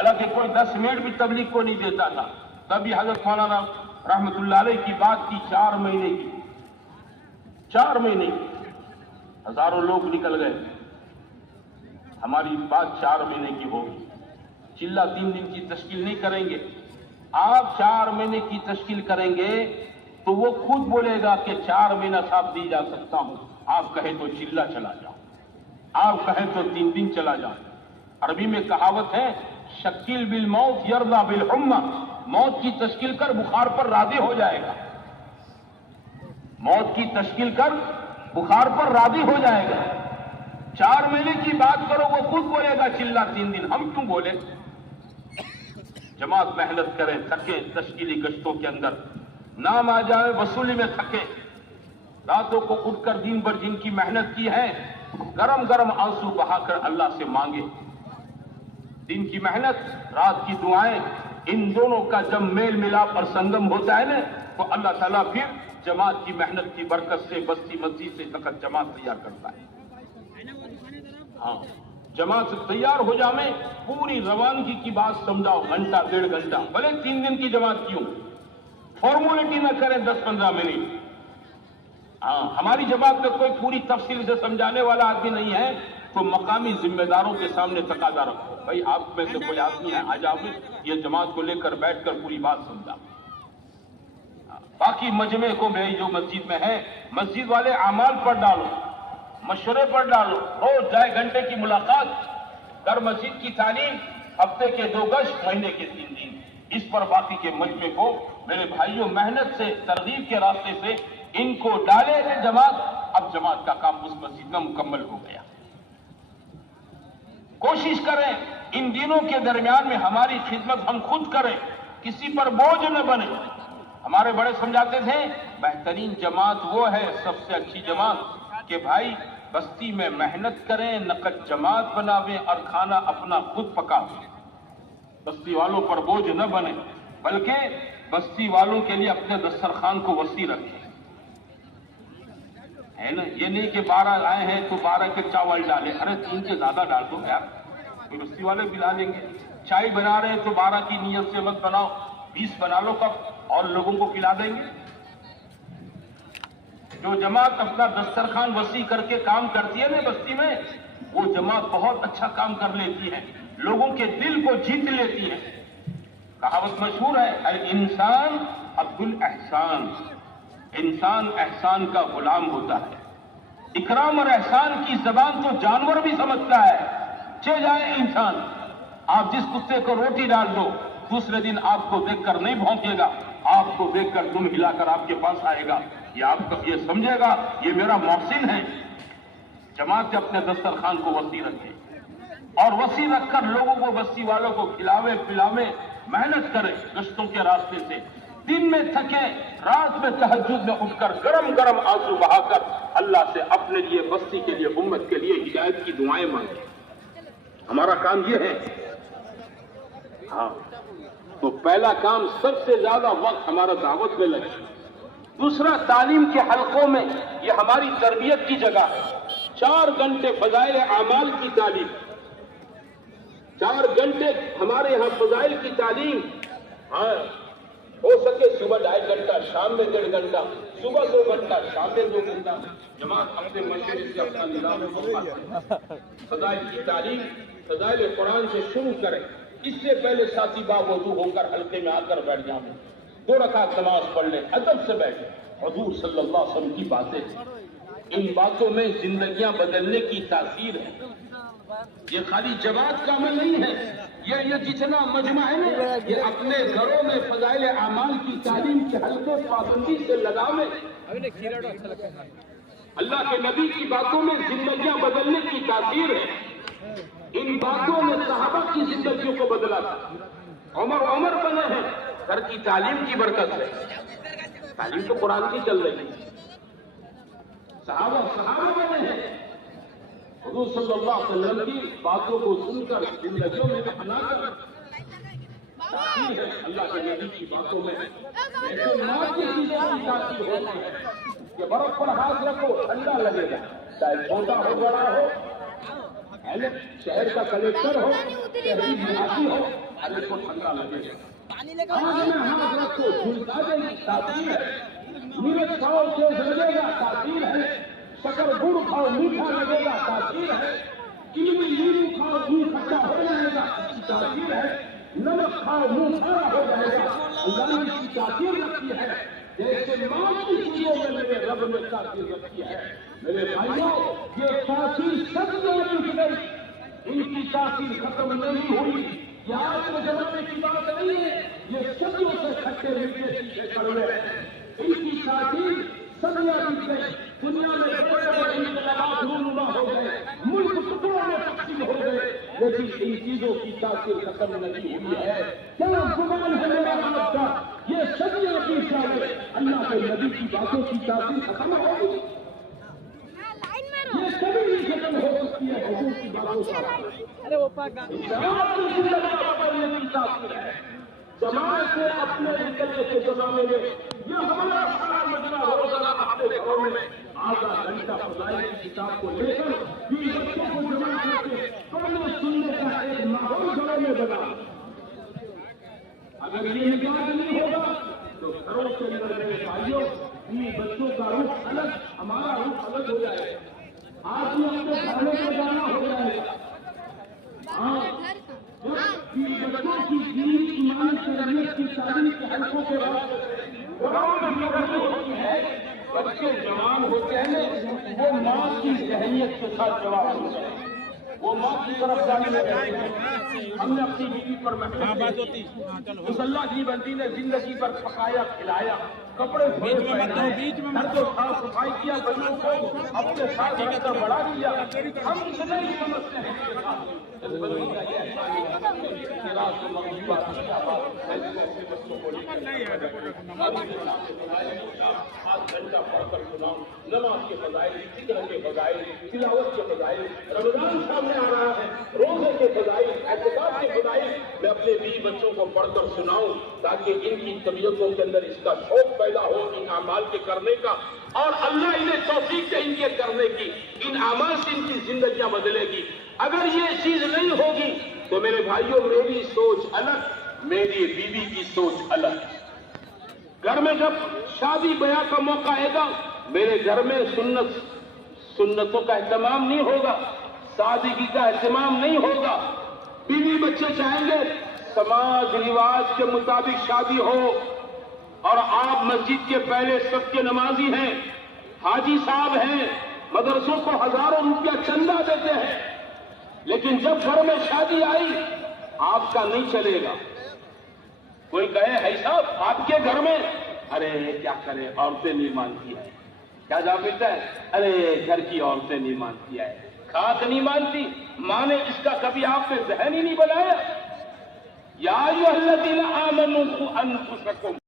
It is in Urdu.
حالانکہ کوئی 10 منٹ بھی تبلیغ کو نہیں دیتا تھا. تبھی حضرت مولانا رحمت اللہ علیہ کی بات کی 4 مہینے کی، 4 مہینے کی، ہزاروں لوگ نکل گئے. ہماری بات 4 مہینے کی ہوگی. چلہ 3 دن کی تشکیل نہیں کریں گے. آپ 4 مہینے کی تشکیل کریں گے تو وہ خود بولے گا کہ 4 مہینہ صاحب دی جا سکتا ہوں. آپ کہیں تو چلہ چلا جاؤ، آپ کہیں تو 3 دن چلا جاؤ. عربی میں کہاوت ہے شکیل بالموت یرضا بالحمى، موت کی تشکیل کر بخار پر راضی ہو جائے گا. موت کی تشکیل کر بخار پر راضی ہو جائے گا. 4 مہینے کی بات کرو وہ خود بولے گا چلہ 3 دن. ہم کیوں بولے؟ جماعت محنت کرے، تھکے تشکیلی گشتوں کے اندر، نام آ جائے وصولی میں تھکے. راتوں کو اٹھ کر دن بھر جن کی محنت کی ہے گرم گرم آنسو بہا کر اللہ سے مانگے. دن کی محنت، رات کی دعائیں، ان دونوں کا جب میل ملاپ اور سنگم ہوتا ہے نا تو اللہ تعالیٰ پھر جماعت کی محنت کی برکت سے بستی مسجد سے تک جماعت تیار کرتا ہے. ہاں، جماعت تیار ہو جائے، پوری روانگی کی بات سمجھاؤ، گھنٹہ 1.5 گھنٹہ، بھلے 3 دن کی جماعت کیوں، فارمولیٹی نہ کریں 10-15 منٹ. ہاں، ہماری جماعت میں کوئی پوری تفصیل سے سمجھانے والا آدمی نہیں ہے تو مقامی ذمہ داروں کے سامنے تقاضا رکھو، بھائی آپ میں سے کوئی آدمی ہے آ جاؤ، یہ جماعت کو لے کر بیٹھ کر پوری بات سمجھا. باقی مجمع کو میری جو مسجد میں ہے، مسجد والے اعمال پر ڈالو، مشورے پر ڈالو، روز 2.5 گھنٹے کی ملاقات، در مسجد کی تعلیم، ہفتے کے 2 گشت، مہینے کے 3 دن. اس پر باقی کے مجمع کو میرے بھائیوں محنت سے، ترغیب کے راستے سے ان کو ڈالے تھے جماعت. اب جماعت کا کام اس مسجد میں مکمل ہو گیا. کوشش کریں ان دنوں کے درمیان میں ہماری خدمت ہم خود کریں، کسی پر بوجھ نہ بنے. ہمارے بڑے سمجھاتے تھے بہترین جماعت وہ ہے، سب سے اچھی جماعت کہ بھائی بستی میں محنت کریں، نقد جماعت بناویں اور کھانا اپنا خود پکاویں. بستی والوں پر بوجھ نہ بنے، بلکہ بستی والوں کے لیے اپنے دسترخوان کو وسیع رکھیں. ہے نا، یہ نہیں کہ 12 آئے ہیں تو 12 کے چاول ڈالیں، ارے 3 کے زیادہ ڈال دو یار، کوئی بستی والے بھی ڈالیں گے. چائے بنا رہے ہیں تو 12 کی نیت سے مت بناؤ، 20 بنا لو کپ اور لوگوں کو کھلا دیں گے. جو جماعت اپنا دسترخوان وسیع کر کے کام کرتی ہے نا بستی میں، وہ جماعت بہت اچھا کام کر لیتی ہے، لوگوں کے دل کو جیت لیتی ہے. کہاوت مشہور ہے الانسان عبد الاحسان، انسان احسان کا غلام ہوتا ہے. اکرام اور احسان کی زبان تو جانور بھی سمجھتا ہے. چلے جائے انسان، آپ جس کتے کو روٹی ڈال دو دوسرے دن آپ کو دیکھ کر نہیں بھونکے گا، آپ کو دیکھ کر دم ہلا کر آپ کے پاس آئے گا. یہ آپ کا یہ سمجھے گا یہ میرا محسن ہے. جماعت اپنے دسترخوان کو وسیع رکھے اور وسیع رکھ کر لوگوں کو، بستی والوں کو کھلاوے پلاوے، محنت کرے گشتوں کے راستے سے. دن میں تھکے، رات میں تہجد میں اٹھ کر گرم گرم آنسو بہا کر اللہ سے اپنے لیے، بستی کے لیے، امت کے لیے ہدایت کی دعائیں مانگے. ہمارا کام یہ ہے. ہاں، تو پہلا کام سب سے زیادہ وقت ہمارا دعوت میں لگے. دوسرا تعلیم کے حلقوں میں، یہ ہماری تربیت کی جگہ ہے. 4 گھنٹے فضائل اعمال کی تعلیم، 4 گھنٹے ہمارے یہاں فضائل کی تعلیم. ہاں، ہو سکے صبح 2.5 گھنٹہ، شام میں 1.5 گھنٹہ، صبح 2 گھنٹہ، شام میں 2 گھنٹہ. جماعت اپنے مشورے سے اپنا نظام فضائل کی تعلیم، فضائل قرآن سے شروع کریں. اس سے پہلے ساتھی باوضو ہو کر حلقے میں آ کر بیٹھ جائیں، 2 رکعت نماز پڑھ لیں، ادب سے بیٹھیں. حضور صلی اللہ علیہ وسلم کی باتیں ہیں، ان باتوں میں زندگیاں بدلنے کی تاثیر ہے. یہ خالی جماعت کا عمل نہیں ہے، یہ جتنا مجمع ہے نا، یہ اپنے گھروں میں فضائل اعمال کی تعلیم کے حلقے پابندی سے لگاویں. اللہ کے نبی کی باتوں میں زندگیاں بدلنے کی تاثیر ہے. ان باتوں نے صحابہ کی زندگیوں کو بدلا تھا. عمر بنے ہیں گھر کی تعلیم کی برکت سے. تعلیم تو قرآن کی چل رہی ہے. صحابہ بنے ہیں حضور صلی اللہ علیہ وسلم کی باتوں کو سن کر زندگیوں میں اپنا کر. اللہ کے نبی کی باتوں میں ایسے ماں کی چیزیں کی تاثیر ہوتی ہے کہ برف پر ہاتھ رکھو ٹھنڈا لگے گا، چاہے چھوٹا ہو بڑا ہو، شہر کا کلیکٹر ہو، شہری نواسی ہو، آگے کو ٹھنڈا لگے گا. آج میں ہم حضرت کو جھلکا دیں گی تاثیر ہے. مرچ کھاؤ تیز لگے گا تاثیر ہے. شکر گڑ کھاؤ میٹھا لگے گا تاثیر ہے. کیوی نیمبو کھاؤ منہ کھٹا ہو جائے گا تاثیر ہے. نمک کھاؤ منہ کھارا ہو جائے گا. اللہ نے اس کی تاثیر رکھی ہے. جیسے معمولی چیزوں میں میرے رب نے تاثیر رکھی ہے. میرے بھائیوں یہ تاثیر سب میں مل گئی. ان کی تاثیر ختم نہیں ہوئی. یہ آج کے زمانے کی بات نہیں ہے. یہ صدیوں سے کھٹے میٹھے سیکھے کڑوے ہیں. ان کی تاثیر صدیاں بیت گئی. دنیا میں بڑے بڑے انقلابات رونما ہو گئے. ملک ٹکڑوں میں تقسیم ہو گئے. لیکن ان چیزوں کی تاثیر ختم نہیں ہوئی ہے. کیا گمان ہے میرا آپ کا یہ صدیاں بیت جائے اللہ کے نبی کی باتوں کی تاثیر ختم ہوگی؟ یہ کبھی نہیں ختم ہو سکتی ہے. حضور کی باتوں کا جماعت سے اپنے نکلنے کے زمانے میں یہ ہمارا سارا مجمع روزانہ اپنے گھروں میں آدھا گھنٹہ فضائل کی کتاب کو لے کر بچوں کو جمع کر کے پڑھنے سننے کا ایک ماحول گھروں میں بنا. اگر یہ نکاح نہیں ہوگا تو گھروں کے اندر میرے بھائیوں بچوں کا رخ الگ ہمارا رخ الگ ہو جائے گا. آج بھی اپنے گھروں میں جانا ہو جائے گا. بچوں کی دین ایمان تربیت کی تعلیم کے حلقوں کے بعد ہوتی ہے. بچے جوان ہوتے ہیں وہ ماں کی ذہنیت کے ساتھ جواب ہوتے ہیں. وہ ماں کی طرف جانے لگے ہیں. ہم نے اپنی بیوی پر مسلح کی بندی نے زندگی پر پکایا کھلایا کپڑے گھر کو صاف صفائی کیا بچوں کو اپنے ساتھ رکھ کر بڑھا دیا. ہم اسے نہیں سمجھتے ہیں نماز کے فضائل ذکر کے فضائل تلاوت کے فضائل رمضان سامنے آ رہا ہے روزے کے فضائل اعتکاف کے فضائل میں اپنے بیوی بچوں کو پڑھ کر سناؤں تاکہ ان کی طبیعتوں کے اندر اس کا شوق پیدا ہو ان اعمال کے کرنے کا اور اللہ انہیں توفیق دے ان کے کرنے کی. ان اعمال سے ان کی زندگیاں بدلے گی. اگر یہ چیز نہیں ہوگی تو میرے بھائیوں میری سوچ الگ میری بیوی کی سوچ الگ. گھر میں جب شادی بیاہ کا موقع آئے گا میرے گھر میں سنتوں کا اہتمام نہیں ہوگا سادگی کا اہتمام نہیں ہوگا. بیوی بچے چاہیں گے سماج رواج کے مطابق شادی ہو اور آپ مسجد کے پہلے سب کے نمازی ہیں حاجی صاحب ہیں مدرسوں کو ہزاروں روپیہ چندہ دیتے ہیں لیکن جب گھر میں شادی آئی آپ کا نہیں چلے گا. کوئی کہے ہے صاحب آپ کے گھر میں ارے کیا کرے عورتیں نہیں مانتی ہے. کیا جواب ملتا ہے؟ ارے گھر کی عورتیں نہیں مانتی ہے. خاص نہیں مانتی ماں نے اس کا کبھی آپ نے ذہن ہی نہیں بنایا. یا ایھا الذین آمنوا قوا انفسکم